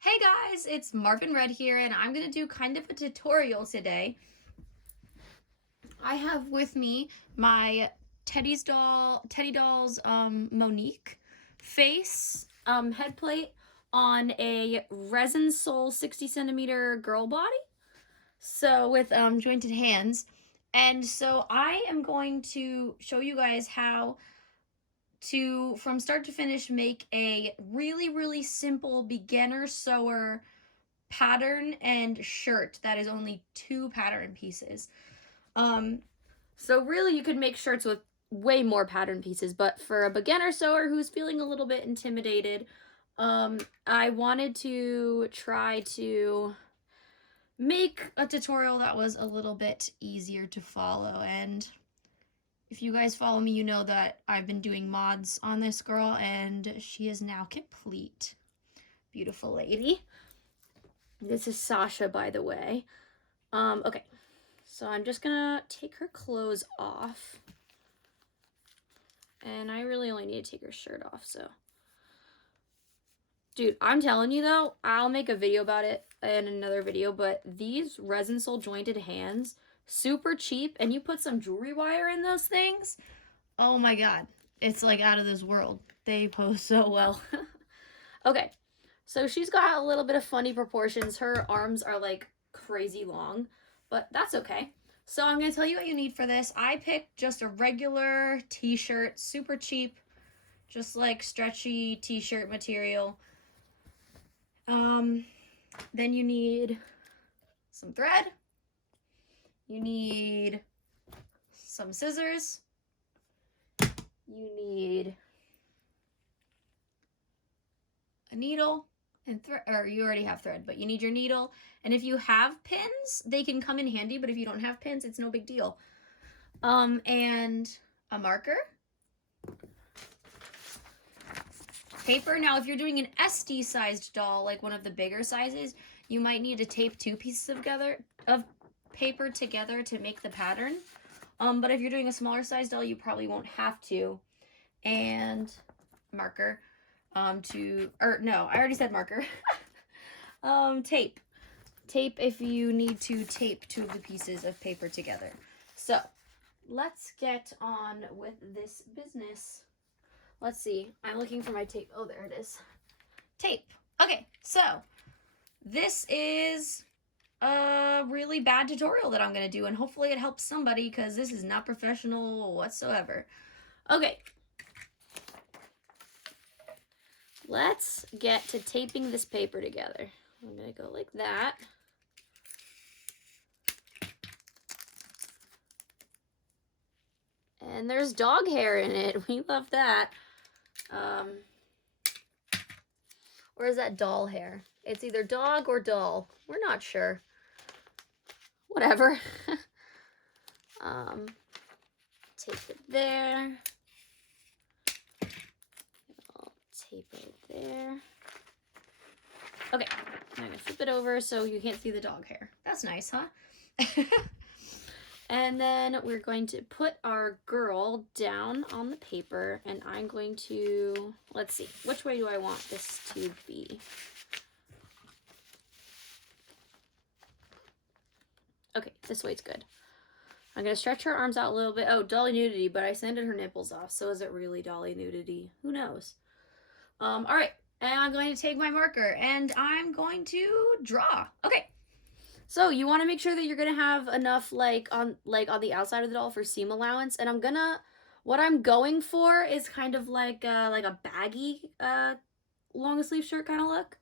Hey guys, it's Marvin Red here, and I'm gonna do kind of a tutorial today. I have with me my Teddy Dolls Monique face head plate on a Resin Soul 60 centimeter girl body. So with jointed hands. And so I am going to show you guys how to, from start to finish, make a really simple beginner sewer pattern and shirt that is only 2 pattern pieces. So really you could make shirts with way more pattern pieces, but for a beginner sewer who's feeling a little bit intimidated, I wanted to try to make a tutorial that was a little bit easier to follow. And if you guys follow me, you know that I've been doing mods on this girl, and she is now complete. Beautiful lady. This is Sasha, by the way. Okay, so I'm just gonna take her clothes off. And I really only need to take her shirt off, so. Dude, I'm telling you though, I'll make a video about it in another video, but these Resin Soul jointed hands, super cheap, and you put some jewelry wire in those things, oh my god, it's like out of this world. They pose so well. Okay, so she's got a little bit of funny proportions. Her arms are like crazy long, but that's okay. So I'm going to tell you what you need for this. I picked just a regular t-shirt, super cheap, just like stretchy t-shirt material. Then you need some thread. You need some scissors. You need a needle and thread, or you already have thread, but you need your needle. And if you have pins, they can come in handy, but if you don't have pins, it's no big deal. And a marker. Paper. Now, if you're doing an SD sized doll, like one of the bigger sizes, you might need to tape 2 pieces of paper together to make the pattern. But if you're doing a smaller size doll, you probably won't have to. And marker. No, I already said marker. Tape. Tape if you need to tape 2 of the pieces of paper together. So, let's get on with this business. Let's see. I'm looking for my tape. Oh, there it is. Tape. Okay, so this is a really bad tutorial that I'm going to do, and hopefully it helps somebody because this is not professional whatsoever. Okay. Let's get to taping this paper together. I'm going to go like that. And there's dog hair in it. We love that. Or is that doll hair? It's either dog or doll. We're not sure. Whatever. Tape it there. I'll tape it there. Okay, I'm gonna flip it over so you can't see the dog hair. That's nice, huh? And then we're going to put our girl down on the paper, and I'm going to, let's see, which way do I want this to be? Okay, this way's good. I'm going to stretch her arms out a little bit. Oh, dolly nudity, but I sanded her nipples off, so is it really dolly nudity? Who knows? All right, and I'm going to take my marker, and I'm going to draw. Okay. So you want to make sure that you're going to have enough on the outside of the doll for seam allowance. And what I'm going for is kind of like a baggy long sleeve shirt kind of look.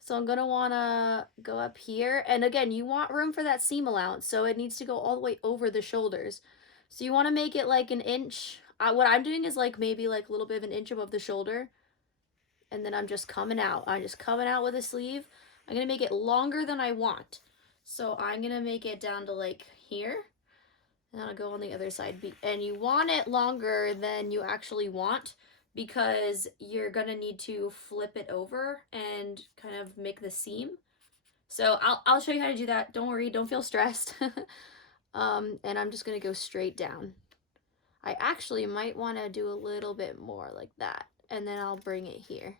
So I'm going to want to go up here. And again, you want room for that seam allowance. So it needs to go all the way over the shoulders. So you want to make it like an inch. What I'm doing is like maybe like a little bit of an inch above the shoulder. And then I'm just coming out. I'm just coming out with a sleeve. I'm going to make it longer than I want. So I'm going to make it down to like here, and I'll go on the other side. And you want it longer than you actually want because you're going to need to flip it over and kind of make the seam. So I'll show you how to do that. Don't worry, don't feel stressed. And I'm just going to go straight down. I actually might want to do a little bit more like that, and then I'll bring it here.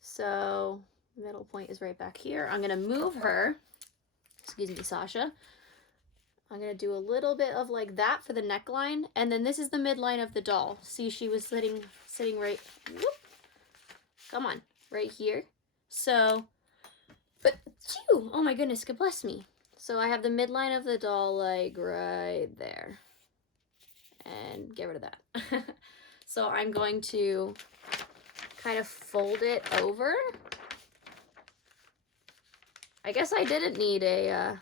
So Middle point is right back here. I'm going to move her. Excuse me, Sasha. I'm going to do a little bit of like that for the neckline. And then this is the midline of the doll. See, she was sitting right, whoop, come on, right here. So, but, phew, oh my goodness, God bless me. So I have the midline of the doll like right there. And get rid of that. So I'm going to kind of fold it over. I guess I didn't need a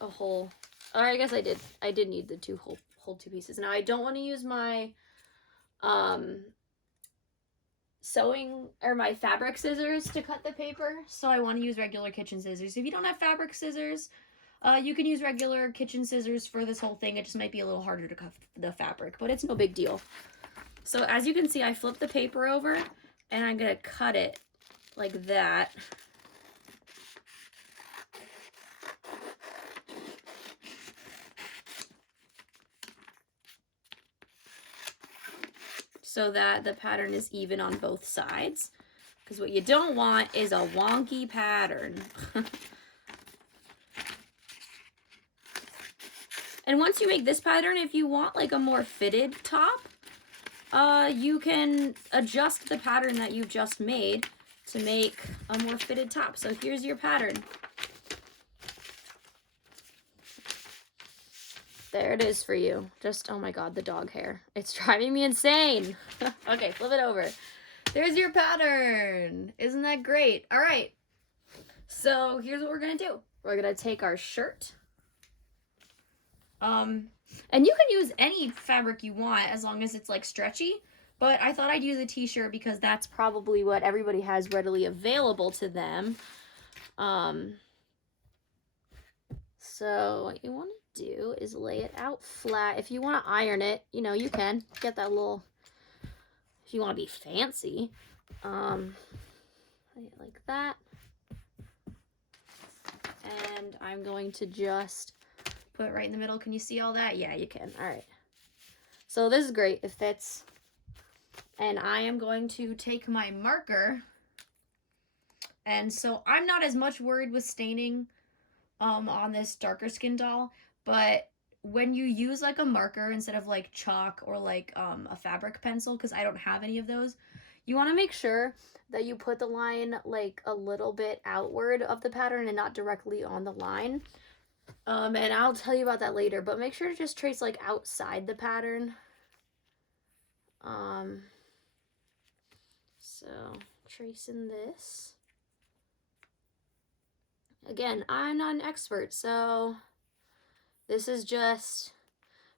whole, or I guess I did. I did need the whole two pieces. Now I don't want to use my sewing or my fabric scissors to cut the paper, so I want to use regular kitchen scissors. If you don't have fabric scissors, you can use regular kitchen scissors for this whole thing. It just might be a little harder to cut the fabric, but it's no big deal. So as you can see, I flipped the paper over and I'm gonna cut it like that. So that the pattern is even on both sides. Because what you don't want is a wonky pattern. And once you make this pattern, if you want like a more fitted top, you can adjust the pattern that you just made to make a more fitted top. So here's your pattern. There it is for you. Just, oh my God, the dog hair. It's driving me insane. Okay, flip it over. There's your pattern. Isn't that great? All right. So here's what we're going to do. We're going to take our shirt. And you can use any fabric you want as long as it's like stretchy, but I thought I'd use a t-shirt because that's probably what everybody has readily available to them. So what you want to do is lay it out flat. If you want to iron it, you know, you can get that little, if you want to be fancy, lay it like that. And I'm going to just put it right in the middle. Can you see all that? Yeah, you can. All right. So this is great. It fits. And I am going to take my marker. And so I'm not as much worried with staining on this darker skin doll, but when you use like a marker instead of like chalk or like a fabric pencil, because I don't have any of those, you want to make sure that you put the line like a little bit outward of the pattern and not directly on the line. And I'll tell you about that later, but make sure to just trace like outside the pattern. So tracing this. Again, I'm not an expert, so this is just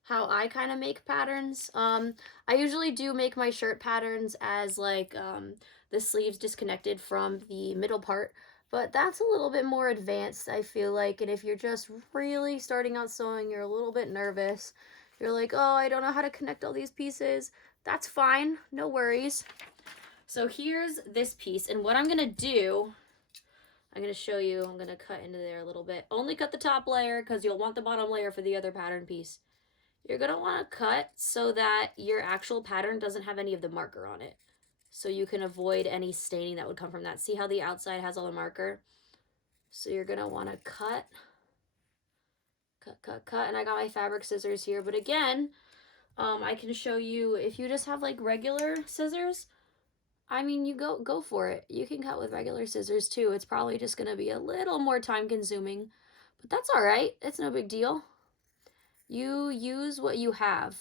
how I kind of make patterns. I usually do make my shirt patterns as like the sleeves disconnected from the middle part, but that's a little bit more advanced, I feel like. And if you're just really starting out sewing, you're a little bit nervous, you're like, oh, I don't know how to connect all these pieces, that's fine, no worries. So here's this piece, and what I'm gonna do, I'm going to show you, I'm going to cut into there a little bit. Only cut the top layer because you'll want the bottom layer for the other pattern piece. You're going to want to cut so that your actual pattern doesn't have any of the marker on it. So you can avoid any staining that would come from that. See how the outside has all the marker? So you're going to want to cut, and I got my fabric scissors here. But again, I can show you, if you just have like regular scissors, I mean, you go for it. You can cut with regular scissors too. It's probably just going to be a little more time consuming, but that's all right. It's no big deal. You use what you have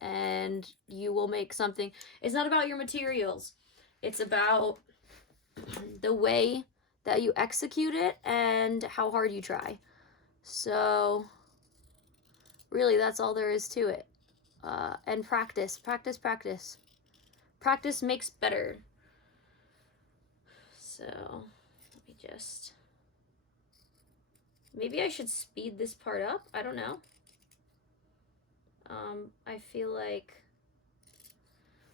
and you will make something. It's not about your materials. It's about the way that you execute it and how hard you try. So really, that's all there is to it. And practice, practice, practice. Practice makes better. So let me just, maybe I should speed this part up. I don't know. I feel like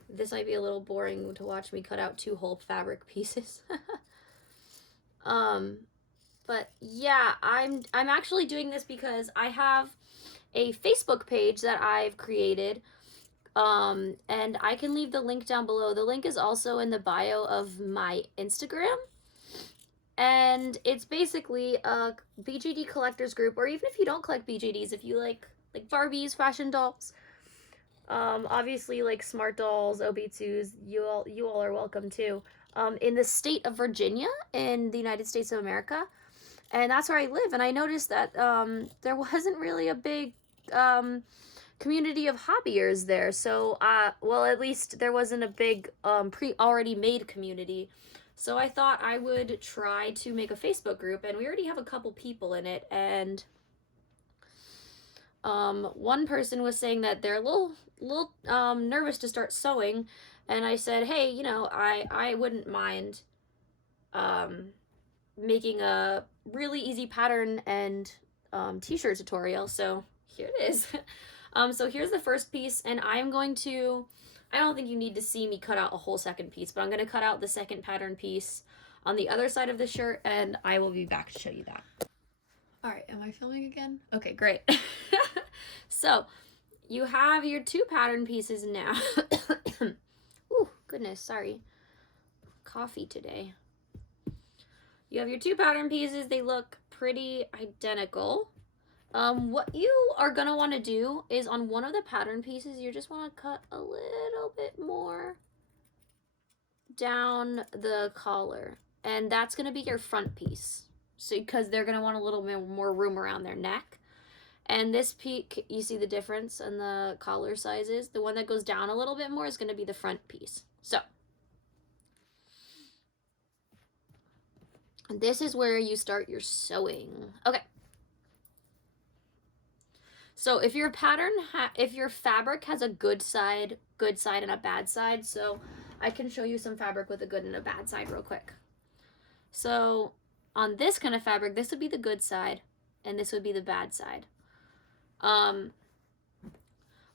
this might be a little boring to watch me cut out 2 whole fabric pieces. But yeah, I'm actually doing this because I have a Facebook page that I've created And I can leave the link down below. The link is also in the bio of my Instagram. And it's basically a BJD collectors group, or even if you don't collect BJDs, if you like Barbies, fashion dolls, obviously like smart dolls, OB2s, you all are welcome too. In the state of Virginia in the United States of America. And that's where I live. And I noticed that there wasn't really a big community of hobbyers there. So, well, at least there wasn't a big already made community. So I thought I would try to make a Facebook group, and we already have a couple people in it. And one person was saying that they're a little nervous to start sewing, and I said, hey, you know, I wouldn't mind making a really easy pattern and t-shirt tutorial. So here it is. So here's the first piece, and I'm going to, I don't think you need to see me cut out a whole second piece, but I'm going to cut out the second pattern piece on the other side of the shirt, and I will be back to show you that. All right, am I filming again? Okay, great. So you have your two pattern pieces now. Ooh, goodness, sorry. Coffee today. You have your two pattern pieces. They look pretty identical. What you are gonna want to do is on one of the pattern pieces, you just want to cut a little bit more down the collar, and that's gonna be your front piece. So because they're gonna want a little bit more room around their neck. And this peak, you see the difference in the collar sizes. The one that goes down a little bit more is gonna be the front piece. So this is where you start your sewing. Okay. So if your pattern, if your fabric has a good side and a bad side, so I can show you some fabric with a good and a bad side real quick. So on this kind of fabric, this would be the good side, and this would be the bad side.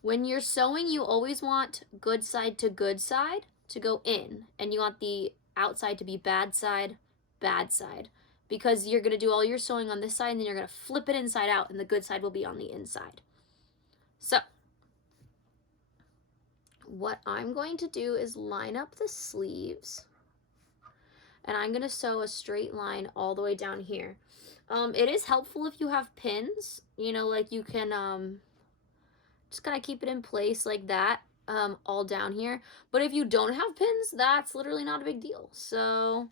When you're sewing, you always want good side to go in, and you want the outside to be bad side, because you're going to do all your sewing on this side, and then you're going to flip it inside out, and the good side will be on the inside. So what I'm going to do is line up the sleeves, and I'm going to sew a straight line all the way down here. It is helpful if you have pins, you know, like you can just kind of keep it in place like that, all down here. But if you don't have pins, that's literally not a big deal. So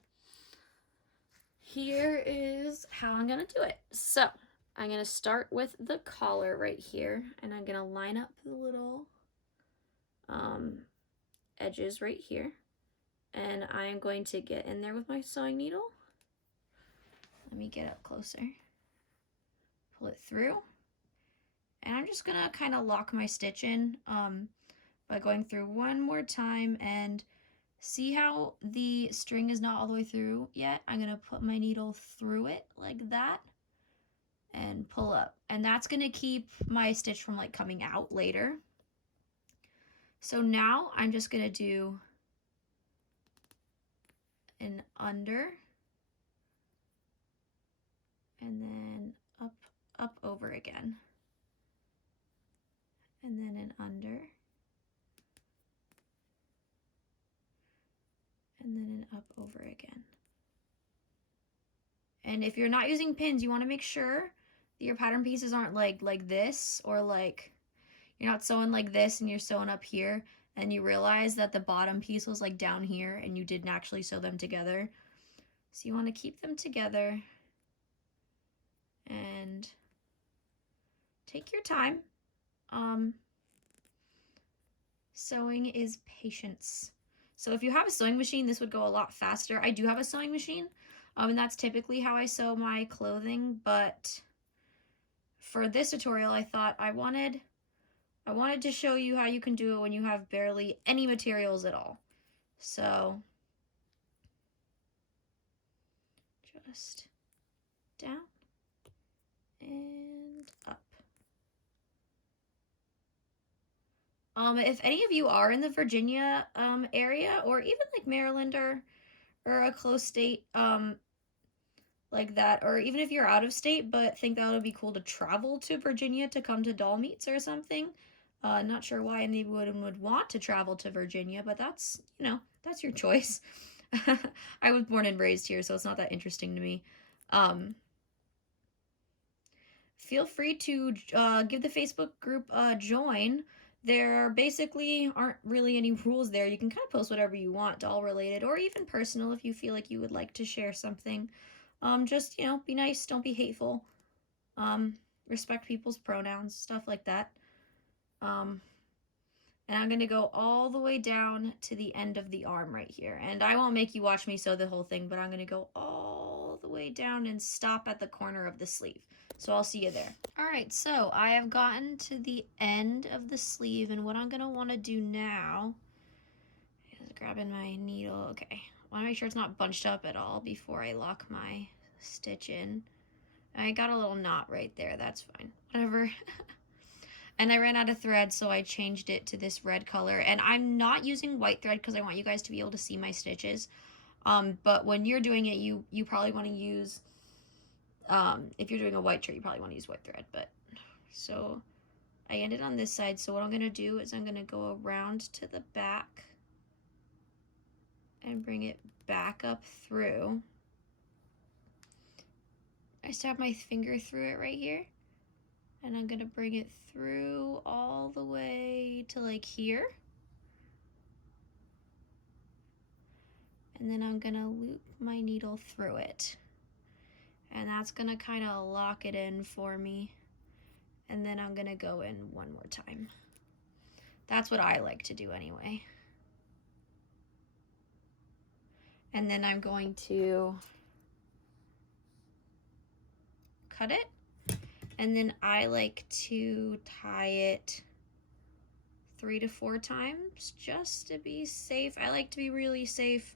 here is how I'm gonna do it. So I'm gonna start with the collar right here, and I'm gonna line up the little edges right here, and I'm going to get in there with my sewing needle. Let me get up closer. Pull it through, and I'm just gonna kind of lock my stitch in by going through one more time. And see how the string is not all the way through yet? I'm gonna put my needle through it like that and pull up, and that's gonna keep my stitch from like coming out later. So now I'm just gonna do an under, and then up over again, and then an under, and then an up over again. And if you're not using pins, you want to make sure that your pattern pieces aren't like this, or like you're not sewing like this and you're sewing up here and you realize that the bottom piece was like down here and you didn't actually sew them together. So you want to keep them together and take your time. Sewing is patience. So if you have a sewing machine, this would go a lot faster. I do have a sewing machine, and that's typically how I sew my clothing, but for this tutorial, I thought I wanted to show you how you can do it when you have barely any materials at all. So just down and up. If any of you are in the Virginia area, or even like Maryland or a close state like that, or even if you're out of state but think that would be cool to travel to Virginia to come to doll meets or something, Not sure why anyone would want to travel to Virginia, but that's, you know, that's your choice. I was born and raised here, so it's not that interesting to me. Feel free to give the Facebook group a join. There basically aren't really any rules there. You can kind of post whatever you want, doll related or even personal if you feel like you would like to share something. Just, you know, be nice, don't be hateful. Respect people's pronouns, stuff like that. And I'm going to go all the way down to the end of the arm right here. And I won't make you watch me sew the whole thing, but I'm going to go all the way down and stop at the corner of the sleeve. So I'll see you there. All right, so I have gotten to the end of the sleeve, and what I'm going to want to do now is grabbing my needle. Okay, I want to make sure it's not bunched up at all before I lock my stitch in. I got a little knot right there. That's fine. Whatever. And I ran out of thread, so I changed it to this red color. And I'm not using white thread because I want you guys to be able to see my stitches. But when you're doing it, you probably want to use, if you're doing a white shirt, you probably want to use white thread. But so I ended on this side. So what I'm going to do is I'm going to go around to the back and bring it back up through. I stab my finger through it right here. And I'm gonna bring it through all the way to like here. And then I'm gonna loop my needle through it. And that's gonna kind of lock it in for me. And then I'm gonna go in one more time. That's what I like to do anyway. And then I'm going to cut it. And then I like to tie it 3 to 4 times just to be safe. I like to be really safe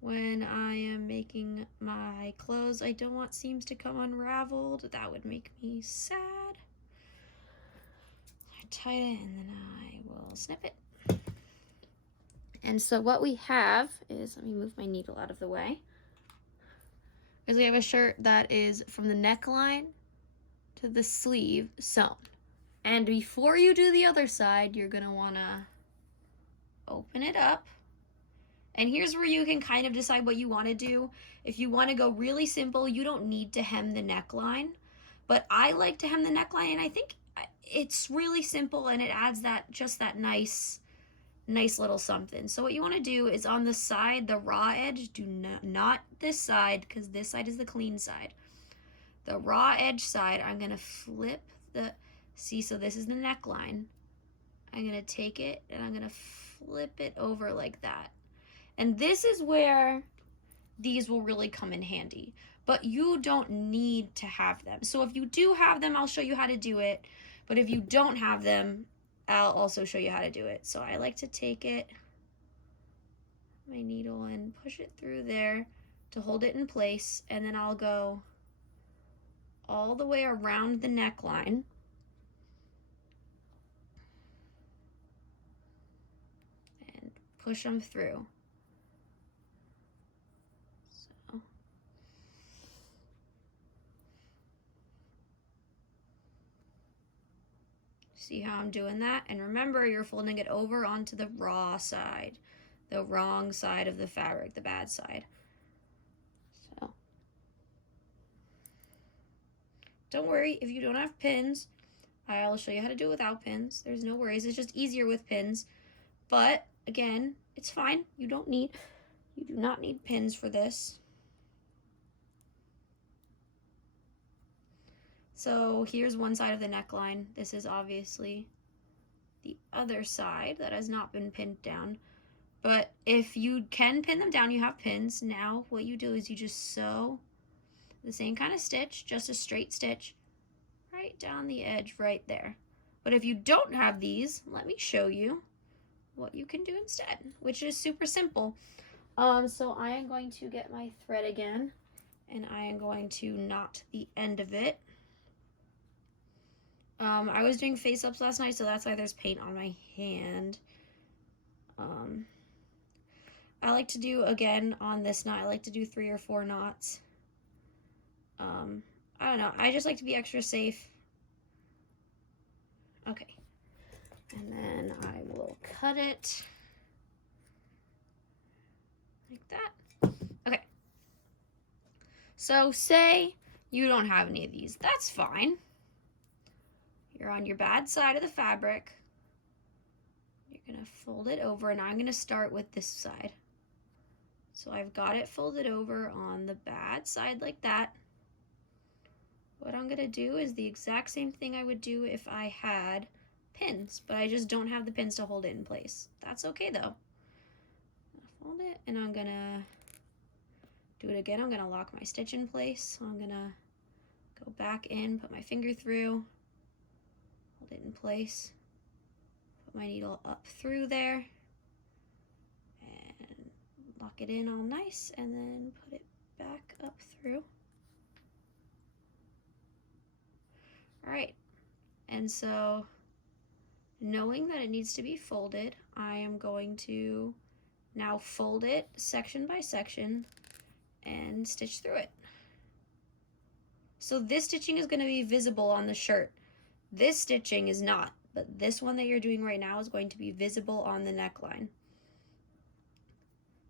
when I am making my clothes. I don't want seams to come unraveled. That would make me sad. I tie it and then I will snip it. And so what we have is, let me move my needle out of the way, is we have a shirt that is from the neckline to the sleeve sewn. And before you do the other side, you're gonna wanna open it up. And here's where you can kind of decide what you wanna do. If you wanna go really simple, you don't need to hem the neckline, but I like to hem the neckline, and I think it's really simple and it adds that, just that nice little something. So what you wanna do is on the side, the raw edge, do not this side, because this side is the clean side. The raw edge side, I'm gonna flip the, see, so this is the neckline. I'm gonna take it and I'm gonna flip it over like that. And this is where these will really come in handy, but you don't need to have them. So if you do have them, I'll show you how to do it. But if you don't have them, I'll also show you how to do it. So I like to take it, my needle, and push it through there to hold it in place. And then I'll go all the way around the neckline. And push them through. So. See how I'm doing that? And remember, you're folding it over onto the raw side, the wrong side of the fabric, the bad side. So. Don't worry if you don't have pins. I'll show you how to do it without pins. There's no worries. It's just easier with pins. But again, it's fine. You do not need pins for this. So here's one side of the neckline. This is obviously the other side that has not been pinned down. But if you can pin them down, you have pins. Now what you do is you just sew the same kind of stitch, just a straight stitch, right down the edge right there. But if you don't have these, let me show you what you can do instead, which is super simple. So I am going to get my thread again, and I am going to knot the end of it. I was doing face-ups last night, so that's why there's paint on my hand. I like to do, again, on this knot, I like to do 3 or 4 knots. I don't know, I just like to be extra safe. Okay, And then I will cut it like that. Okay. So say you don't have any of these. That's fine. You're on your bad side of the fabric. You're going to fold it over, and I'm going to start with this side. So I've got it folded over on the bad side like that. What I'm going to do is the exact same thing I would do if I had pins, but I just don't have the pins to hold it in place. That's okay though. Fold it, and I'm going to do it again. I'm going to lock my stitch in place. So I'm going to go back in, put my finger through, hold it in place, put my needle up through there, and lock it in all nice, and then put it back up through. All right, and so knowing that it needs to be folded, I am going to now fold it section by section and stitch through it. So this stitching is going to be visible on the shirt. This stitching is not, but this one that you're doing right now is going to be visible on the neckline.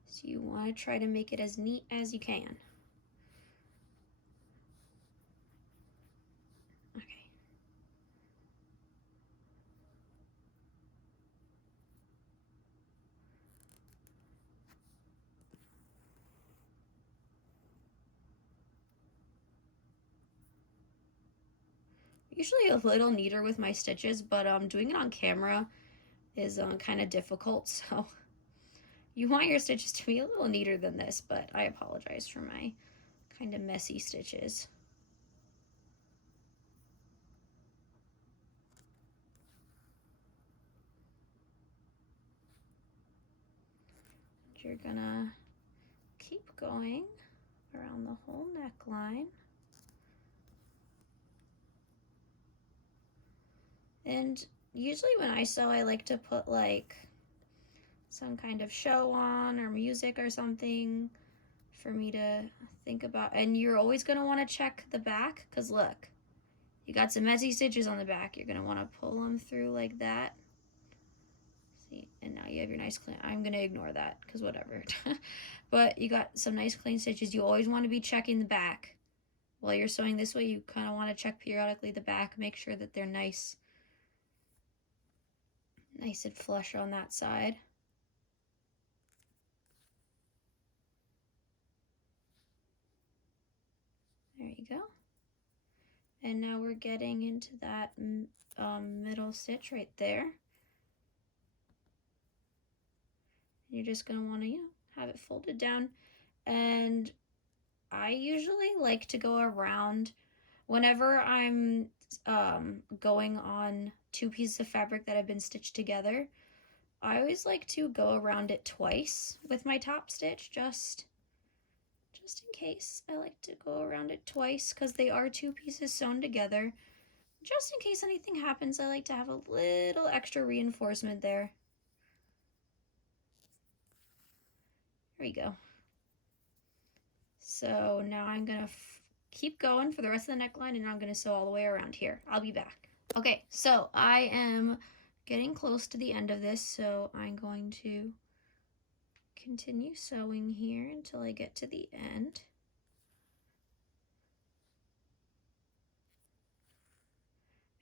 So you want to try to make it as neat as you can. Okay. Usually a little neater with my stitches, but doing it on camera is kind of difficult, so you want your stitches to be a little neater than this, but I apologize for my kind of messy stitches. You're gonna keep going around the whole neckline. And usually when I sew, I like to put like some kind of show on or music or something for me to think about. And you're always going to want to check the back, because look, you got some messy stitches on the back. You're going to want to pull them through like that. See, and now you have your nice clean. I'm going to ignore that because whatever. But you got some nice clean stitches. You always want to be checking the back. While you're sewing this way, you kind of want to check periodically the back, make sure that they're nice and flush on that side. There you go. And now we're getting into that middle stitch right there. You're just going to want to, have it folded down. And I usually like to go around whenever I'm going on two pieces of fabric that have been stitched together. I always like to go around it twice with my top stitch, just in case. I like to go around it twice because they are two pieces sewn together. Just in case anything happens, I like to have a little extra reinforcement there. There we go. So now I'm gonna keep going for the rest of the neckline, and I'm gonna sew all the way around here. I'll be back. Okay, so I am getting close to the end of this, so I'm going to continue sewing here until I get to the end.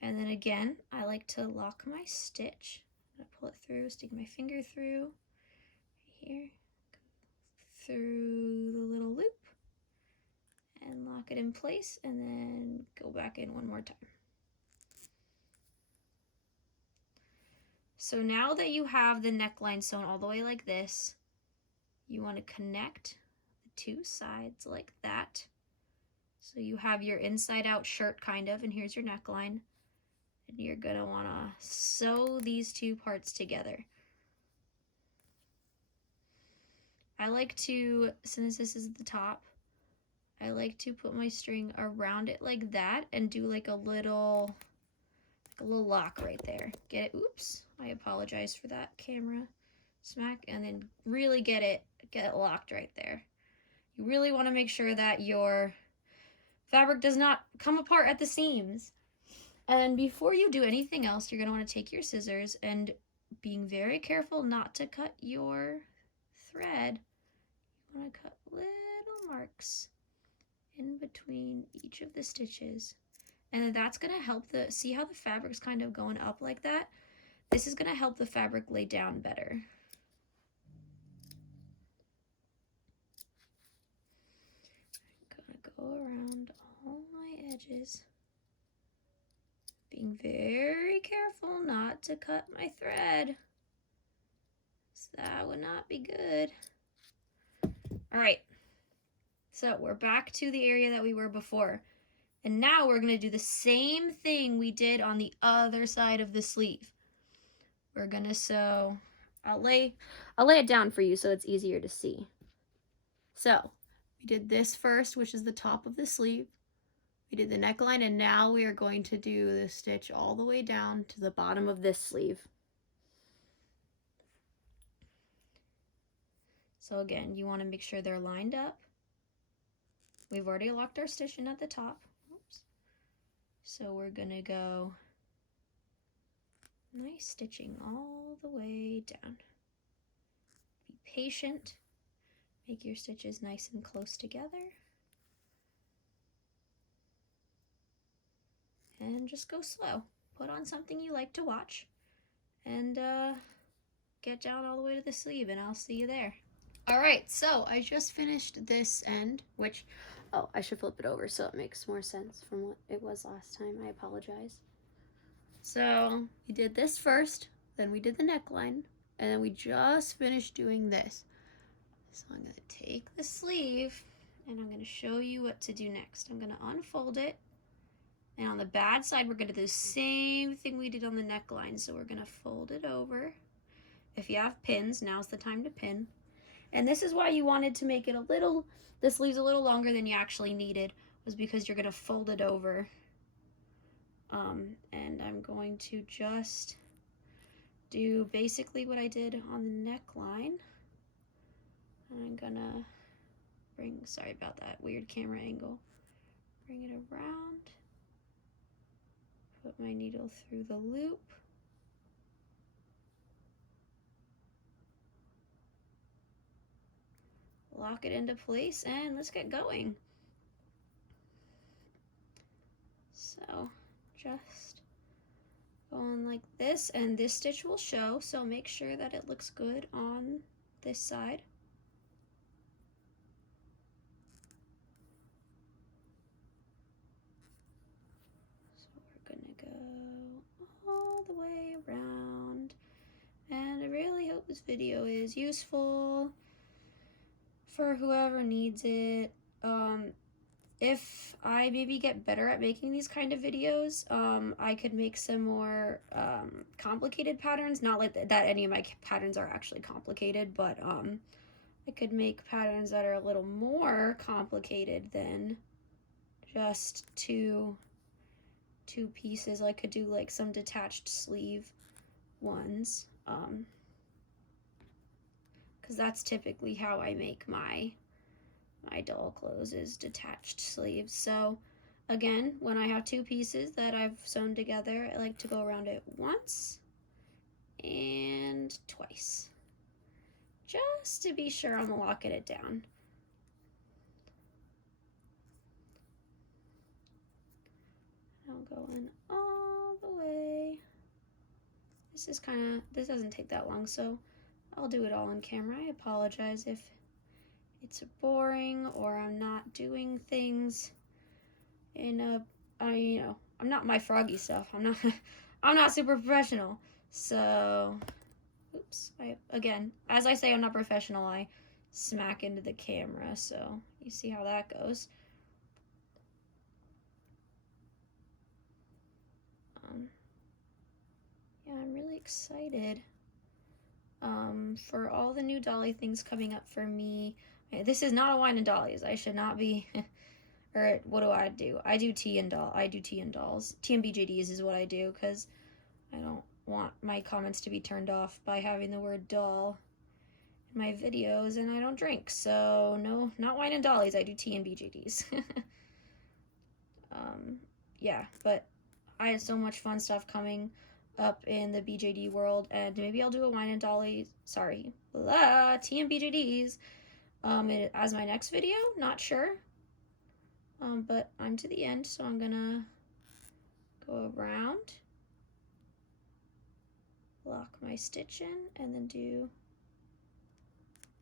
And then again, I like to lock my stitch. I'm gonna pull it through, stick my finger through here, through the little loop, and lock it in place, and then go back in one more time. So now that you have the neckline sewn all the way like this, you want to connect the two sides like that. So you have your inside out shirt kind of, and here's your neckline. And you're going to want to sew these two parts together. I like to, since this is the top, I like to put my string around it like that and do like a little lock right there. Get it? Oops. I apologize for that camera smack. And then really get it locked right there. You really want to make sure that your fabric does not come apart at the seams. And before you do anything else, you're going to want to take your scissors and being very careful not to cut your thread. You want to cut little marks in between each of the stitches. And that's going to help see how the fabric's kind of going up like that? This is going to help the fabric lay down better. I'm going to go around all my edges. Being very careful not to cut my thread. So that would not be good. All right, so we're back to the area that we were before. And now we're gonna do the same thing we did on the other side of the sleeve. We're gonna sew, I'll lay it down for you so it's easier to see. So we did this first, which is the top of the sleeve. We did the neckline, and now we are going to do the stitch all the way down to the bottom of this sleeve. So again, you want to make sure they're lined up. We've already locked our stitch in at the top. Oops. So we're gonna go nice stitching all the way down. Be patient. Make your stitches nice and close together. And just go slow. Put on something you like to watch and get down all the way to the sleeve, and I'll see you there. All right, so I just finished this end, which, oh, I should flip it over so it makes more sense from what it was last time. I apologize. So we did this first, then we did the neckline, and then we just finished doing this. So I'm gonna take the sleeve and I'm gonna show you what to do next. I'm gonna unfold it, and on the bad side, we're gonna do the same thing we did on the neckline. So we're gonna fold it over. If you have pins, now's the time to pin. And this is why you wanted to make it the sleeves a little longer than you actually needed, was because you're gonna fold it over. And I'm going to just do basically what I did on the neckline. I'm gonna sorry about that weird camera angle. Bring it around, put my needle through the loop. Lock it into place, and let's get going. So just go on like this, and this stitch will show, so make sure that it looks good on this side. So we're gonna go all the way around, and I really hope this video is useful for whoever needs it. If I maybe get better at making these kind of videos, I could make some more complicated patterns. Not like that any of my patterns are actually complicated, but I could make patterns that are a little more complicated than just two pieces. I could do like some detached sleeve ones, because that's typically how I make my doll clothes, is detached sleeves. So again, when I have two pieces that I've sewn together, I like to go around it once and twice, just to be sure I'm locking it down. I'm going all the way. This doesn't take that long, so I'll do it all on camera. I apologize if it's boring or I'm not doing things in I'm not my froggy stuff. I'm not super professional. So, oops. Again, as I say, I'm not professional. I smack into the camera, so you see how that goes. Yeah, I'm really excited for all the new dolly things coming up for me. This is not a wine and dollies. I should not be. Or what do? I do tea and dolls. Tea and BJDs is what I do, because I don't want my comments to be turned off by having the word doll in my videos, and I don't drink, so no, not wine and dollies. I do tea and BJDs. Yeah, but I had so much fun stuff coming up in the BJD world, and maybe I'll do a wine and dolly, sorry, tea and BJDs as my next video, not sure. But I'm to the end, so I'm gonna go around, lock my stitch in, and then do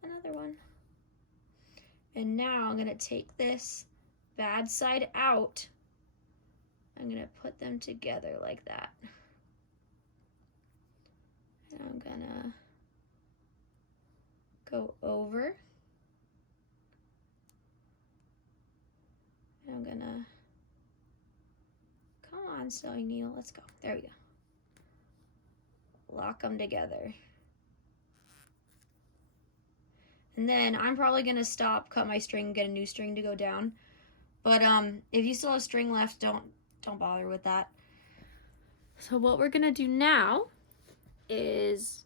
another one. And now I'm gonna take this bad side out. I'm gonna put them together like that. And I'm gonna go over. And I'm gonna, come on, sewing needle, let's go. There we go. Lock them together. And then I'm probably gonna stop, cut my string, get a new string to go down. But if you still have string left, don't bother with that. So what we're gonna do now is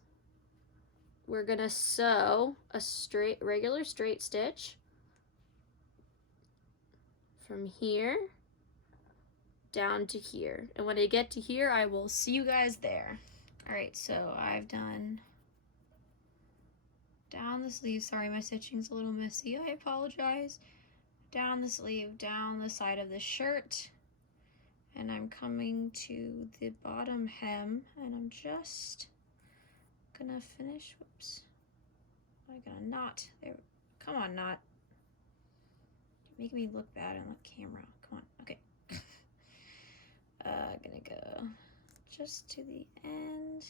we're gonna sew a regular straight stitch from here down to here. And when I get to here, I will see you guys there. All right, so I've done down the sleeve. Sorry, my stitching's a little messy. I apologize. Down the sleeve, down the side of the shirt. And I'm coming to the bottom hem, and I'm just gonna finish, whoops. I'm gonna knot, there, come on, knot. You're making me look bad on the camera, come on, okay. Gonna go just to the end.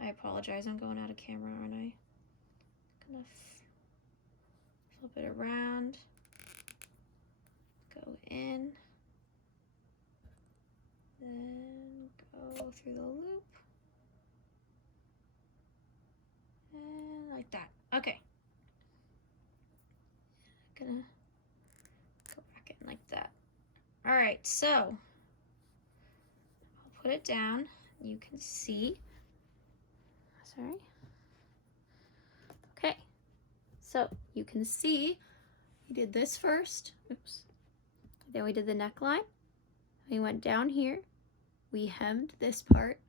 I apologize, I'm going out of camera, aren't I? Gonna flip it around, go in, then go through the loop, and like that. Okay. Gonna go back in like that. All right, so I'll put it down. You can see. Sorry. Okay, so you can see we did this first. Oops. Then we did the neckline. We went down here. We hemmed this part.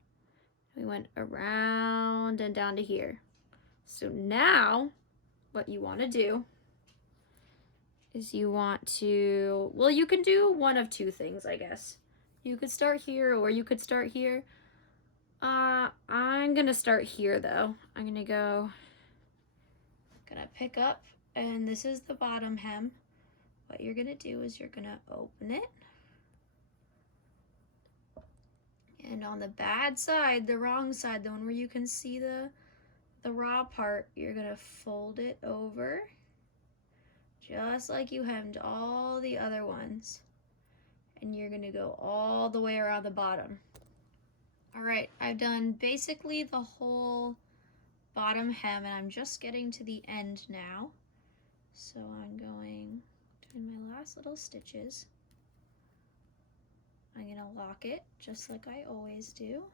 We went around and down to here. So now what you want to do is you want to, well, you can do one of two things, I guess. You could start here or you could start here. I'm gonna start here though. I'm gonna pick up, and this is the bottom hem. What you're gonna do is you're gonna open it. And on the bad side, the wrong side, the one where you can see the raw part, you're gonna fold it over, just like you hemmed all the other ones. And you're gonna go all the way around the bottom. All right, I've done basically the whole bottom hem, and I'm just getting to the end now. So I'm doing my last little stitches. I'm gonna lock it just like I always do.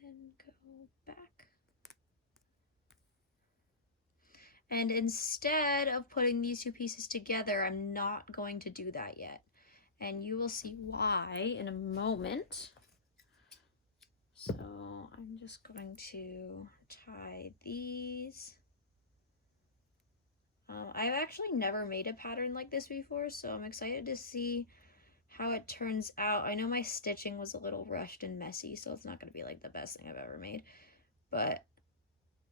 Then go back. And instead of putting these two pieces together, I'm not going to do that yet. And you will see why in a moment. So I'm just going to tie these. I've actually never made a pattern like this before, so I'm excited to see how it turns out. I know my stitching was a little rushed and messy, so it's not going to be like the best thing I've ever made, but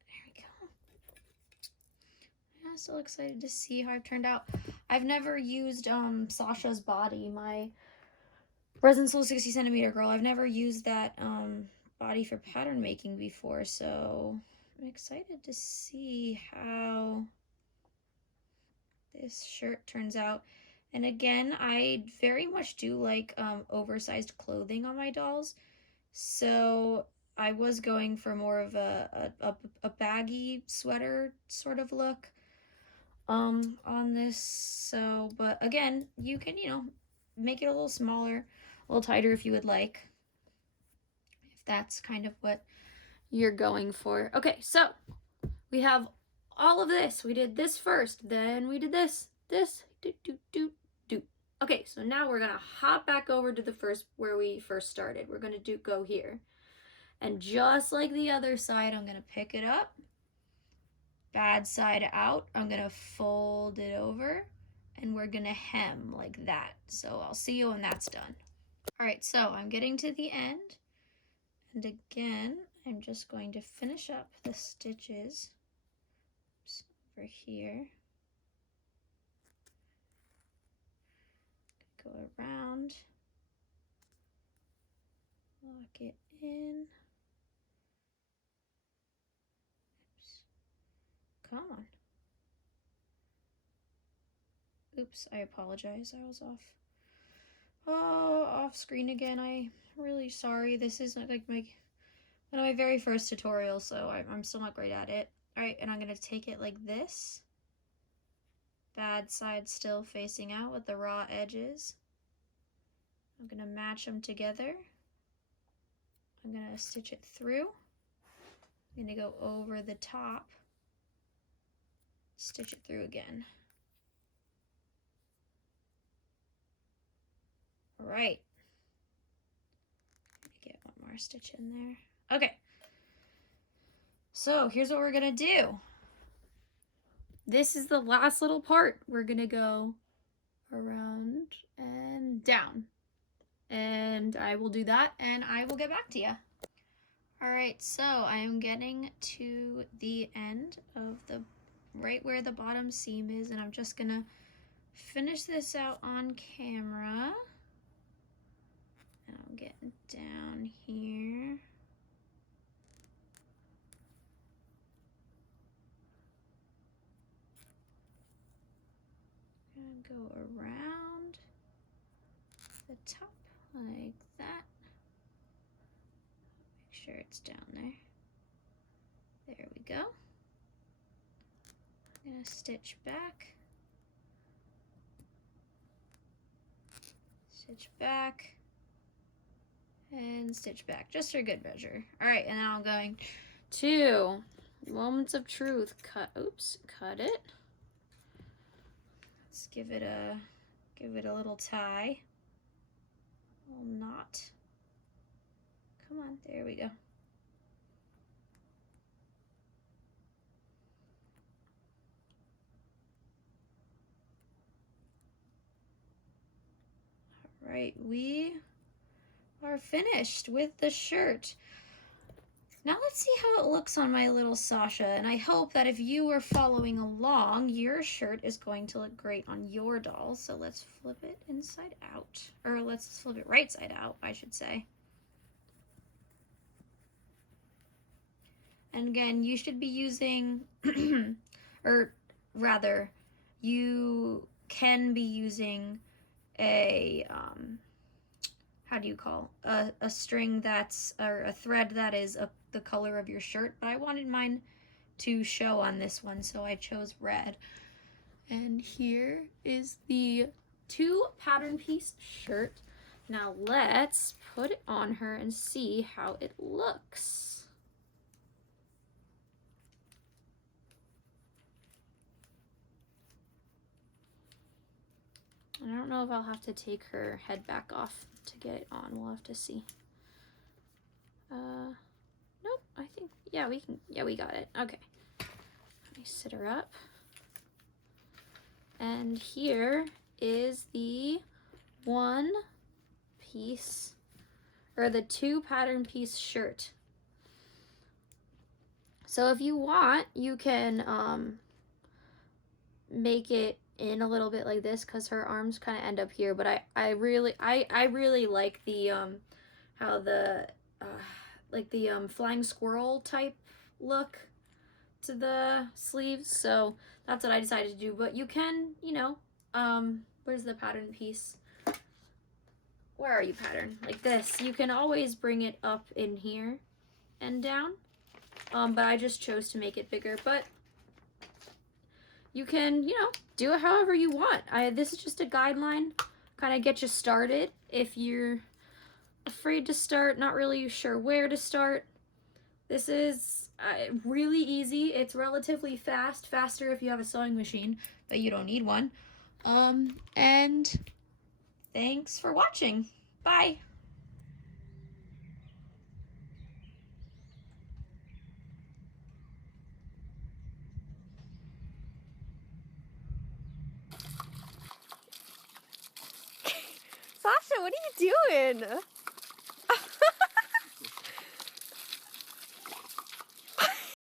there we go. I'm so excited to see how it turned out. I've never used Sasha's body, my Resin Soul 60 centimeter girl. I've never used that body for pattern making before, so I'm excited to see how this shirt turns out. And again, I very much do like oversized clothing on my dolls, so I was going for more of a baggy sweater sort of look on this. So, but again, you can, you know, make it a little smaller, a little tighter if you would like, if that's kind of what you're going for. Okay, so we have all of this. We did this first, then we did this, do. Okay, so now we're gonna hop back over to the where we first started. We're gonna go here. And just like the other side, I'm gonna pick it up, bad side out. I'm gonna fold it over, and we're gonna hem like that. So I'll see you when that's done. All right, so I'm getting to the end. And again, I'm just going to finish up the stitches over here. Go around, lock it in. Oops. Come on. Oops, I apologize. I was off screen again. I'm really sorry. This isn't like one of my very first tutorials, so I'm still not great at it. All right, and I'm gonna take it like this. Bad side still facing out with the raw edges. I'm gonna match them together. I'm gonna stitch it through. I'm gonna go over the top, stitch it through again. All right. Get one more stitch in there. Okay. So here's what we're gonna do. This is the last little part. We're gonna go around and down. And I will do that and I will get back to you. All right, so I am getting to the end of right where the bottom seam is, and I'm just gonna finish this out on camera. And I'm getting down here. Go around the top like that. Make sure it's down there. There we go. I'm gonna stitch back. Stitch back. And stitch back, just for good measure. All right, and now I'm going to moments of truth. Cut it. Let's give it a little tie. A little knot. Come on, there we go. All right, we are finished with the shirt. Now let's see how it looks on my little Sasha, and I hope that if you are following along, your shirt is going to look great on your doll. So let's flip it inside out, or let's flip it right side out, I should say. And again, you should be using, or rather, you can be using a, how do you call, a string that's, or a thread that is the color of your shirt, but I wanted mine to show on this one, so I chose red. And here is the 2 pattern piece shirt. Now let's put it on her and see how it looks. I don't know if I'll have to take her head back off to get it on. We'll have to see. Nope, I think, yeah, we got it. Okay. Let me sit her up. And here is the 1 piece, or the 2 pattern piece shirt. So if you want, you can make it in a little bit like this, because her arms kind of end up here, but I really like the how the like the flying squirrel type look to the sleeves, so that's what I decided to do. But you can, you know, where's the pattern piece? Where are you, pattern? Like this. You can always bring it up in here and down, but I just chose to make it bigger. But you can, you know, do it however you want. This is just a guideline, kind of get you started. If you're afraid to start, not really sure where to start, this is really easy. It's relatively fast, faster if you have a sewing machine, but you don't need one. And thanks for watching. Bye. Sasha, what are you doing?